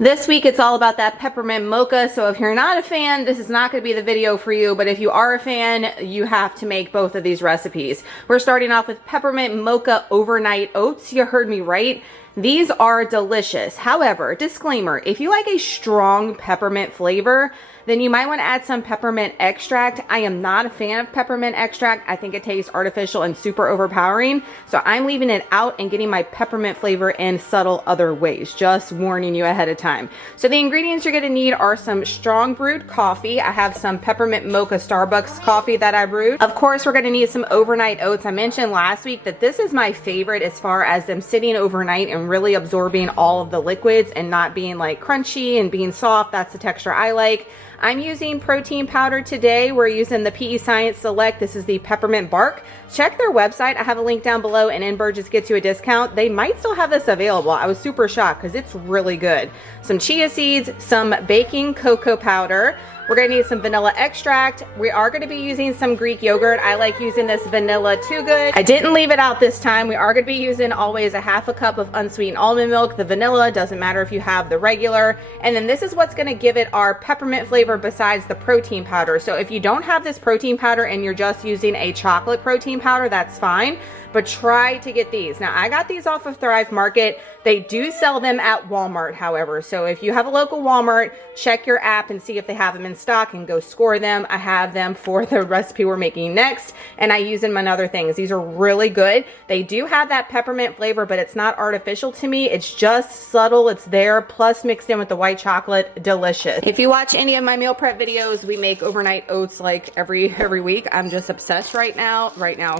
This week it's all about that peppermint mocha, so if you're not a fan, this is not going to be the video for you, but if you are a fan, you have to make both of these recipes. We're starting off with peppermint mocha overnight oats. You heard me right. These are delicious. However, disclaimer, if you like a strong peppermint flavor, then you might want to add some peppermint extract. I am not a fan of peppermint extract. I think it tastes artificial and super overpowering. So I'm leaving it out and getting my peppermint flavor in subtle other ways. Just warning you ahead of time. So the ingredients you're going to need are some strong brewed coffee. I have some peppermint mocha Starbucks coffee that I brewed. Of course, we're going to need some overnight oats. I mentioned last week that this is my favorite as far as them sitting overnight and really absorbing all of the liquids and not being like crunchy and being soft. That's the texture I like. I'm using protein powder today. We're using the PEScience Select. This is the peppermint bark. Check their website. I have a link down below, and Burgess gets you a discount. They might still have this available. I was super shocked because it's really good. Some chia seeds, some baking cocoa powder. We're going to need some vanilla extract. We are going to be using some Greek yogurt. I like using this vanilla Too Good. I didn't leave it out this time. We are going to be using always a half a cup of unsweetened almond milk. The vanilla doesn't matter if you have the regular. And then this is what's going to give it our peppermint flavor besides the protein powder. So if you don't have this protein powder and you're just using a chocolate protein powder, that's fine. But try to get these. Now, I got these off of Thrive Market. They do sell them at Walmart, however. So if you have a local Walmart, check your app and see if they have them in stock and go score them. I have them for the recipe we're making next, and I use them on other things. These are really good. They do have that peppermint flavor, but it's not artificial to me. It's just subtle. It's there, plus mixed in with the white chocolate. Delicious. If you watch any of my meal prep videos, we make overnight oats like every week. I'm just obsessed right now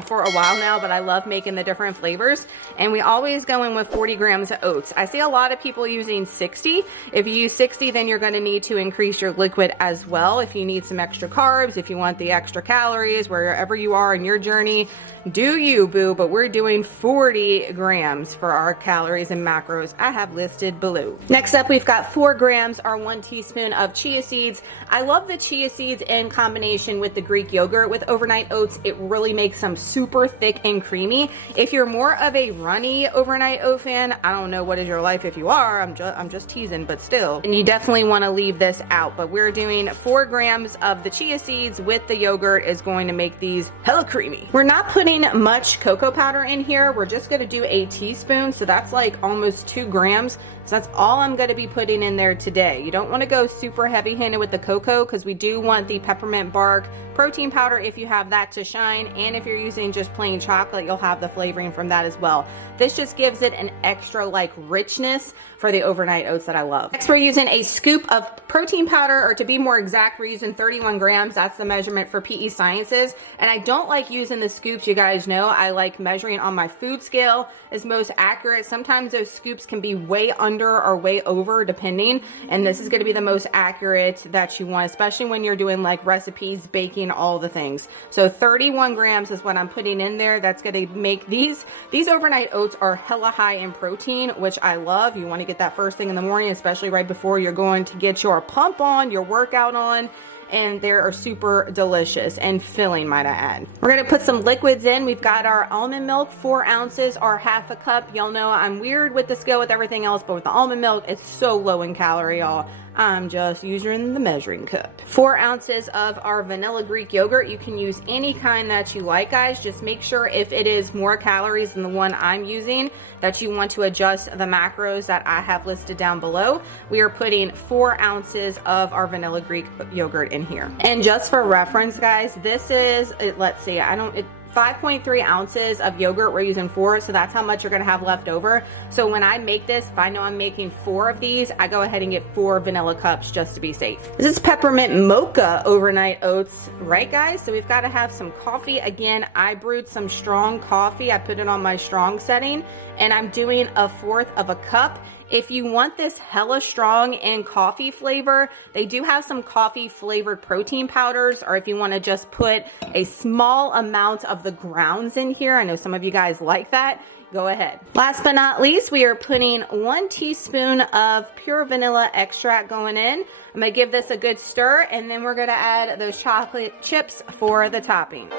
for a while now, but I love making the different flavors, and we always go in with 40 grams of oats. I see a lot of people using 60. If you use 60, then you're going to need to increase your liquid as well. If you need some extra carbs, if you want the extra calories, wherever you are in your journey, do you, boo, but we're doing 40 grams for our calories and macros I have listed below. Next up, we've got 4 grams or 1 teaspoon of chia seeds. I love the chia seeds in combination with the Greek yogurt with overnight oats. It really makes them super thick and creamy. If you're more of a runny overnight oat fan, I don't know what is your life if you are, I'm just teasing, but still, and you definitely want to leave this out. But we're doing 4 grams of the chia seeds with the yogurt is going to make these hella creamy. We're not putting much cocoa powder in here. We're just going to do a teaspoon, so that's like almost 2 grams. So that's all I'm going to be putting in there today. You don't want to go super heavy-handed with the cocoa because we do want the peppermint bark protein powder if you have that to shine, and if you're using just plain chocolate, you'll have the flavoring from that as well. This just gives it an extra like richness for the overnight oats that I love. Next, we're using a scoop of protein powder, or to be more exact, we're using 31 grams. That's the measurement for PESciences. And I don't like using the scoops, you guys know. I like measuring on my food scale is most accurate. Sometimes those scoops can be way under or way over depending, and this is going to be the most accurate that you want, especially when you're doing like recipes, baking, all the things. So 31 grams is what I'm putting in there. That's going to make these overnight oats are hella high in protein, which I love. You want to get that first thing in the morning, especially right before you're going to get your pump on, your workout on. And they are super delicious and filling, might I add. We're gonna put some liquids in. We've got our almond milk, 4 ounces or half a cup. Y'all know I'm weird with the scale with everything else, but with the almond milk, it's so low in calorie, y'all. I'm just using the measuring cup. 4 ounces of our vanilla Greek yogurt. You can use any kind that you like, guys. Just make sure if it is more calories than the one I'm using, that you want to adjust the macros that I have listed down below. We are putting 4 ounces of our vanilla Greek yogurt in here. And just for reference, guys, this is, let's see, 5.3 ounces of yogurt. We're using 4, so that's how much you're gonna have left over. So when I make this, if I know I'm making 4 of these, I go ahead and get 4 vanilla cups just to be safe. This is peppermint mocha overnight oats, right guys? So we've got to have some coffee. Again, I brewed some strong coffee. I put it on my strong setting, and I'm doing 1/4 of a cup. If you want this hella strong and coffee flavor, they do have some coffee flavored protein powders, or if you want to just put a small amount of the grounds in here, I know some of you guys like that, go ahead. Last but not least, we are putting 1 teaspoon of pure vanilla extract going in. I'm gonna give this a good stir, and then we're gonna add those chocolate chips for the topping.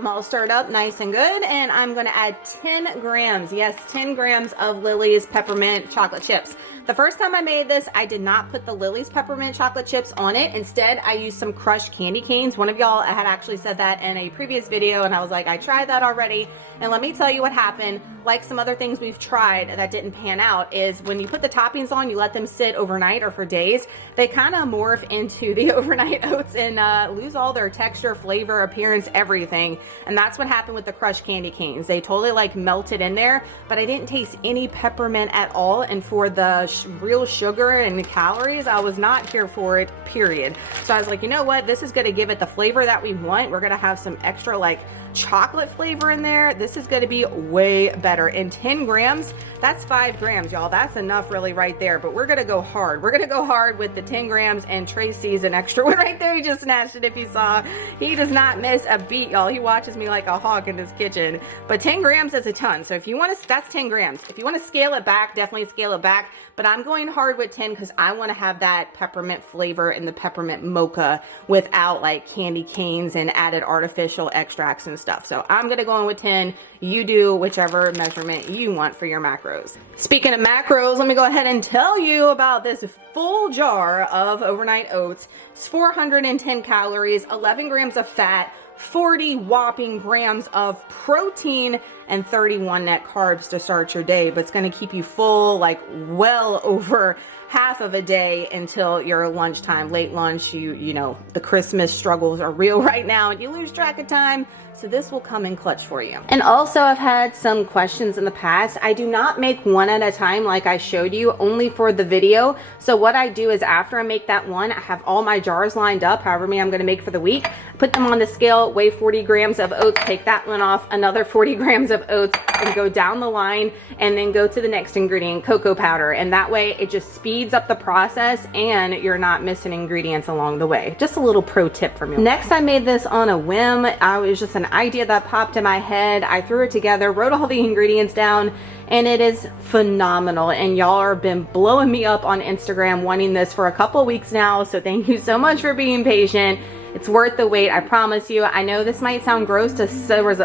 them all stirred up nice and good, and I'm gonna add 10 grams, yes, 10 grams of Lily's peppermint chocolate chips. The first time I made this, I did not put the Lily's peppermint chocolate chips on it. Instead, I used some crushed candy canes. One of y'all had actually said that in a previous video, and I was like, I tried that already. And let me tell you what happened. Like some other things we've tried that didn't pan out is when you put the toppings on, you let them sit overnight or for days, they kind of morph into the overnight oats and lose all their texture, flavor, appearance, everything. And that's what happened with the crushed candy canes. They totally like melted in there, but I didn't taste any peppermint at all. And for the real sugar and the calories, I was not here for it, period. So I was like, you know what? This is going to give it the flavor that we want. We're going to have some extra like chocolate flavor in there. This is going to be way better. And 10 grams, that's 5 grams, y'all. That's enough really right there. But we're going to go hard. We're going to go hard with the 10 grams, and Tracy's an extra one right there. He just snatched it if you saw. He does not miss a beat, y'all. He watches me like a hawk in his kitchen. But 10 grams is a ton. So if you want to, that's 10 grams. If you want to scale it back, definitely scale it back. But I'm going hard with 10 because I want to have that peppermint flavor in the peppermint mocha without like candy canes and added artificial extracts and stuff. So I'm going to go in with 10. You do whichever measurement you want for your macros. Speaking of macros, let me go ahead and tell you about this full jar of overnight oats. It's 410 calories, 11 grams of fat, 40 whopping grams of protein, and 31 net carbs to start your day. But it's going to keep you full like well over half of a day until your lunchtime, late lunch. You know, the Christmas struggles are real right now and you lose track of time. So this will come in clutch for you. And also, I've had some questions in the past. I do not make one at a time like I showed you, only for the video. So what I do is after I make that one, I have all my jars lined up, however many I'm gonna make for the week, put them on the scale, weigh 40 grams of oats, take that one off, another 40 grams of oats, and go down the line, and then go to the next ingredient, cocoa powder. And that way it just speeds up the process and you're not missing ingredients along the way. Just a little pro tip from you. Next, I made this on a whim. I was just an idea that popped in my head. I threw it together, wrote all the ingredients down, and it is phenomenal. And y'all have been blowing me up on Instagram wanting this for a couple weeks now. So thank you so much for being patient. It's worth the wait, I promise you. I know this might sound gross to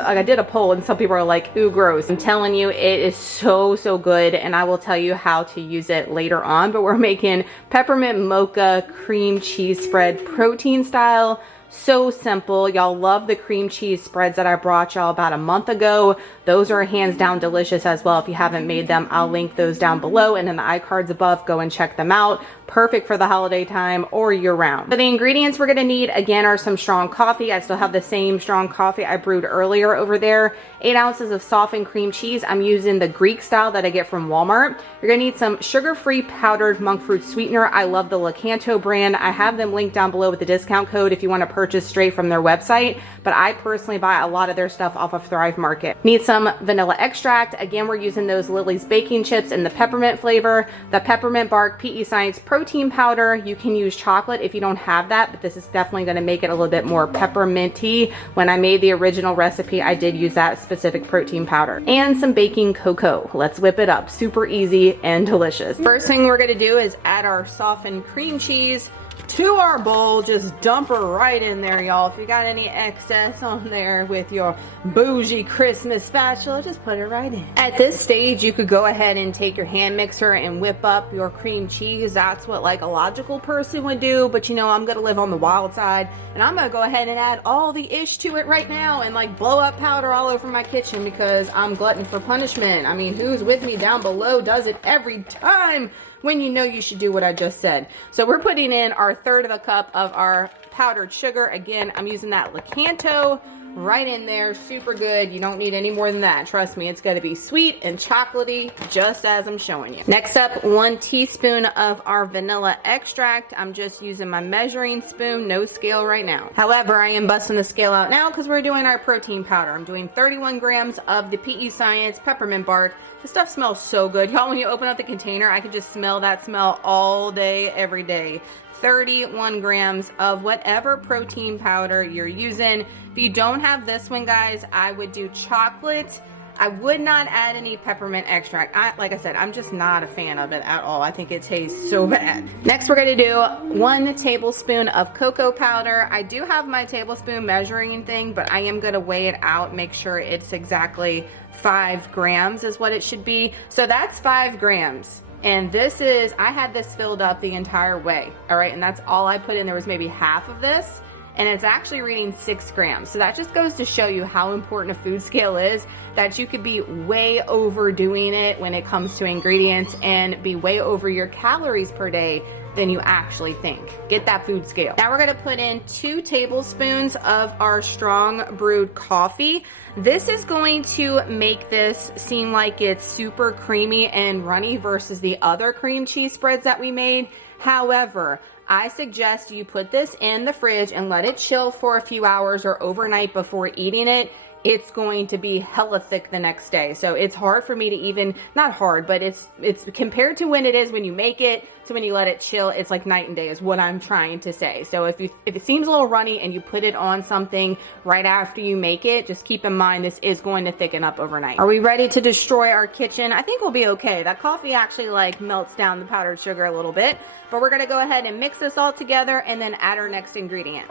I did a poll and some people are like, ooh, gross. I'm telling you, it is so, so good. And I will tell you how to use it later on. But we're making peppermint mocha cream cheese spread protein style. So simple. Y'all love the cream cheese spreads that I brought y'all about a month ago. Those are hands down delicious as well. If you haven't made them, I'll link those down below and in the iCards above. Go and check them out. Perfect for the holiday time or year round. So the ingredients we're going to need again are some strong coffee. I still have the same strong coffee I brewed earlier over there. 8 ounces of softened cream cheese. I'm using the Greek style that I get from Walmart. You're going to need some sugar-free powdered monk fruit sweetener. I love the LAKANTO brand. I have them linked down below with the discount code if you want to purchase straight from their website, but I personally buy a lot of their stuff off of Thrive Market. Need some vanilla extract. Again, we're using those Lily's baking chips in the peppermint flavor. The peppermint bark PEScience protein powder. You can use chocolate if you don't have that, but this is definitely going to make it a little bit more pepperminty. When I made the original recipe, I did use that specific protein powder. And some baking cocoa. Let's whip it up. Super easy and delicious. First thing we're going to do is add our softened cream cheese to our bowl. Just dump her right in there, y'all. If you got any excess on there with your bougie Christmas spatula, just put it right in. At this stage, you could go ahead and take your hand mixer and whip up your cream cheese. That's what like a logical person would do, but you know, I'm gonna live on the wild side and I'm gonna go ahead and add all the ish to it right now and like blow up powder all over my kitchen because I'm glutton for punishment. I mean, who's with me down below does it every time when you know you should do what I just said. So we're putting in our 1/3 of a cup of our powdered sugar. Again, I'm using that LAKANTO right in there. Super good. You don't need any more than that. Trust me, it's going to be sweet and chocolatey just as I'm showing you. Next up, 1 teaspoon of our vanilla extract. I'm just using my measuring spoon, no scale right now. However, I am busting the scale out now because we're doing our protein powder. I'm doing 31 grams of the PEScience peppermint bark. This stuff smells so good. Y'all, when you open up the container, I can just smell that smell all day, every day. 31 grams of whatever protein powder you're using. If you don't have this one, guys, I would do chocolate I would not add any peppermint extract. Like I said, I'm just not a fan of it at all. I think it tastes so bad. Next, we're gonna do 1 tablespoon of cocoa powder. I do have my tablespoon measuring thing, but I am gonna weigh it out, make sure it's exactly 5 grams is what it should be. So that's 5 grams. And this is, I had this filled up the entire way, all right? And that's all I put in. There was maybe half of this, and it's actually reading 6 grams. So that just goes to show you how important a food scale is, that you could be way overdoing it when it comes to ingredients and be way over your calories per day than you actually think. Get that food scale. Now we're gonna put in 2 tablespoons of our strong brewed coffee. This is going to make this seem like it's super creamy and runny versus the other cream cheese spreads that we made. However, I suggest you put this in the fridge and let it chill for a few hours or overnight before eating it. It's going to be hella thick the next day. So it's hard for me to even, not hard, but it's compared to when it is when you make it to when you let it chill, it's like night and day is what I'm trying to say. So if it seems a little runny and you put it on something right after you make it, just keep in mind this is going to thicken up overnight. Are we ready to destroy our kitchen? I think we'll be okay. That coffee actually like melts down the powdered sugar a little bit, but we're gonna go ahead and mix this all together and then add our next ingredient.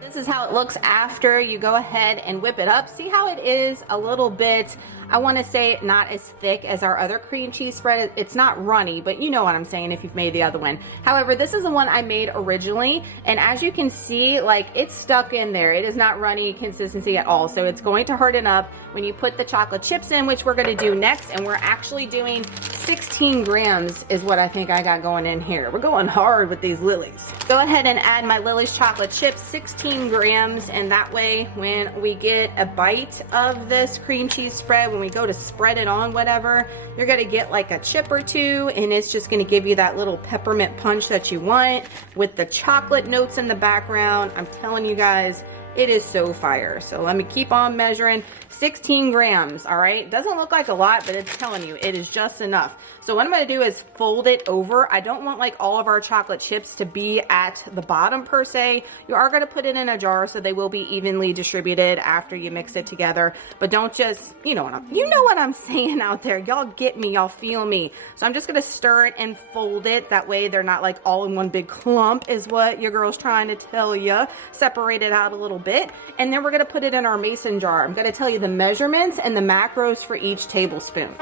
This is how it looks after you go ahead and whip it up. See how it is a little bit, I want to say not as thick as our other cream cheese spread. It's not runny, but you know what I'm saying if you've made the other one. However, this is the one I made originally, and as you can see, like it's stuck in there. It is not runny consistency at all, so it's going to harden up when you put the chocolate chips in, which we're going to do next, and we're actually doing 16 grams is what I think I got going in here. We're going hard with these Lily's. Go ahead and add my Lily's chocolate chips, 16 grams, and that way when we get a bite of this cream cheese spread, when we go to spread it on whatever, you're gonna get like a chip or two, and it's just gonna give you that little peppermint punch that you want with the chocolate notes in the background. I'm telling you guys, it is so fire. So let me keep on measuring. 16 grams, all right? Doesn't look like a lot, but it's telling you it is just enough. So what I'm gonna do is fold it over. I don't want like all of our chocolate chips to be at the bottom per se. You are gonna put it in a jar so they will be evenly distributed after you mix it together. But don't just, you know what I'm saying out there. Y'all get me, y'all feel me. So I'm just gonna stir it and fold it. That way they're not like all in one big clump is what your girl's trying to tell you. Separate it out a little bit. And then we're gonna put it in our mason jar. I'm gonna tell you the measurements and the macros for each tablespoon.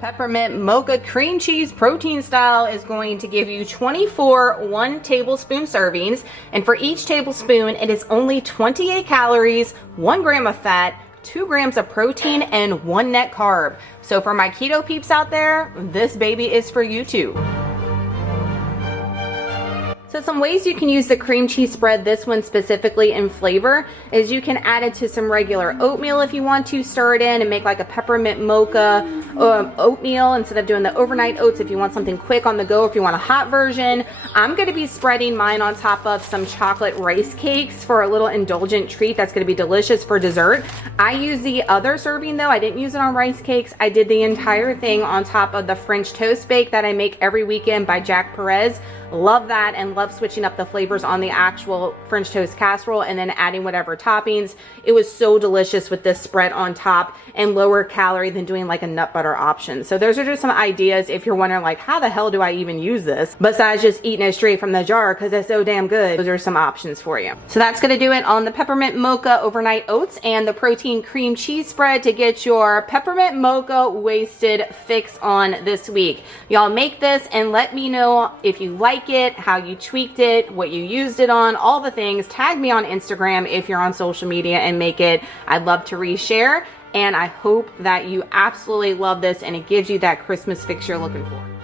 Peppermint Mocha cream cheese protein style is going to give you 24 1 tablespoon servings, and for each tablespoon it is only 28 calories, 1 gram of fat, 2 grams of protein, and 1 net carb. So for my keto peeps out there, this baby is for you too. So some ways you can use the cream cheese spread, this one specifically in flavor, is you can add it to some regular oatmeal if you want to, stir it in and make like a peppermint mocha oatmeal instead of doing the overnight oats if you want something quick on the go, if you want a hot version. I'm going to be spreading mine on top of some chocolate rice cakes for a little indulgent treat that's going to be delicious for dessert. I use the other serving though. I didn't use it on rice cakes. I did the entire thing on top of the French toast bake that I make every weekend by Jack Perez. Love that and love switching up the flavors on the actual French toast casserole and then adding whatever toppings. It was so delicious with this spread on top and lower calorie than doing like a nut butter option. So those are just some ideas if you're wondering like, how the hell do I even use this besides just eating it straight from the jar because it's so damn good. Those are some options for you. So that's going to do it on the peppermint mocha overnight oats and the protein cream cheese spread to get your peppermint mocha wasted fix on this week. Y'all make this and let me know if you like it, how you tweaked it, what you used it on, all the things. Tag me on Instagram if you're on social media and make it. I'd love to reshare, and I hope that you absolutely love this and it gives you that Christmas fix you're looking for.